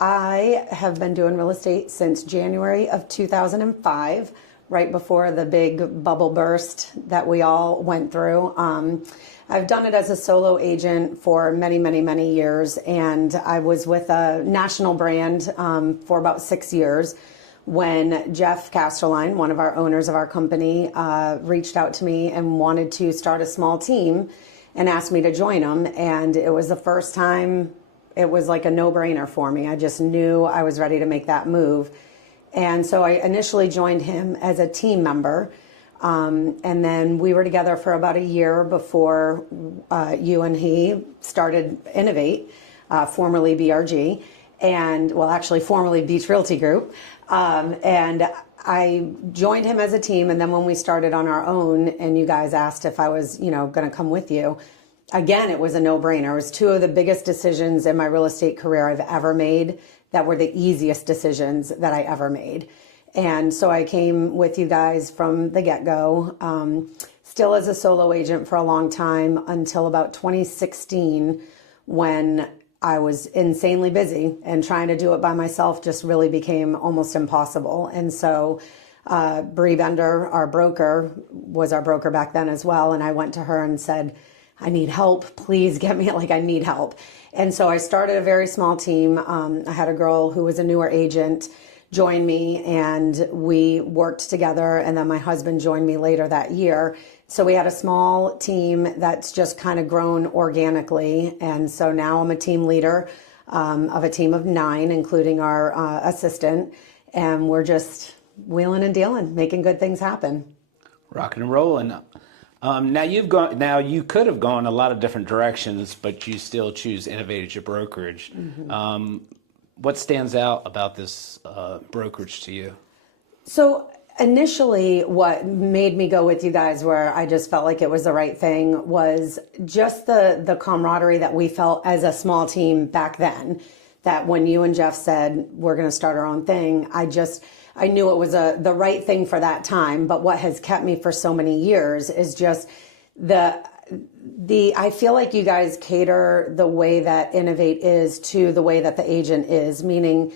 I have been doing real estate since January of 2005, right before the big bubble burst that we all went through. I've done it as a solo agent for many, many, many years, and I was with a national brand for about 6 years when Jeff Casterline, one of our owners of our company, reached out to me and wanted to start a small team and asked me to join him. And it was the first time, it was like a no-brainer for me. I just knew I was ready to make that move. And so I initially joined him as a team member. And then we were together for about a year before you and he started Innovate, formerly BRG, and well, actually formerly Beach Realty Group. And I joined him as a team. And then when we started on our own and you guys asked if I was, going to come with you, again, it was a no-brainer. It was two of the biggest decisions in my real estate career I've ever made that were the easiest decisions that I ever made. And so I came with you guys from the get-go, still as a solo agent for a long time until about 2016 when I was insanely busy and trying to do it by myself just really became almost impossible. And so Bree Bender, our broker, was our broker back then as well. And I went to her and said, I need help. Please get me, I need help. And so I started a very small team. I had a girl who was a newer agent join me and we worked together. And then my husband joined me later that year. So we had a small team that's just kind of grown organically. And so now I'm a team leader of a team of 9, including our assistant. And we're just wheeling and dealing, making good things happen. Rocking and rolling. Now you could have gone a lot of different directions, but you still choose Innovate as your brokerage. Mm-hmm. What stands out about this brokerage to you? So initially what made me go with you guys, where I just felt like it was the right thing, was just the camaraderie that we felt as a small team back then. That when you and Jeff said, we're going to start our own thing, I knew it was the right thing for that time. But what has kept me for so many years is just I feel like you guys cater the way that Innovate is to the way that the agent is, meaning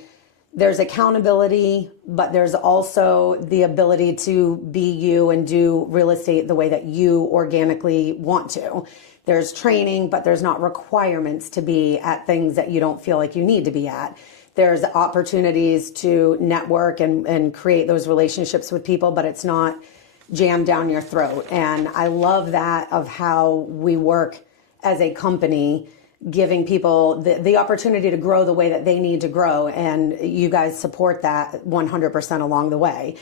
there's accountability, but there's also the ability to be you and do real estate the way that you organically want to. There's training, but there's not requirements to be at things that you don't feel like you need to be at. There's opportunities to network and create those relationships with people, but it's not jammed down your throat. And I love that of how we work as a company, giving people the opportunity to grow the way that they need to grow. And you guys support that 100% along the way.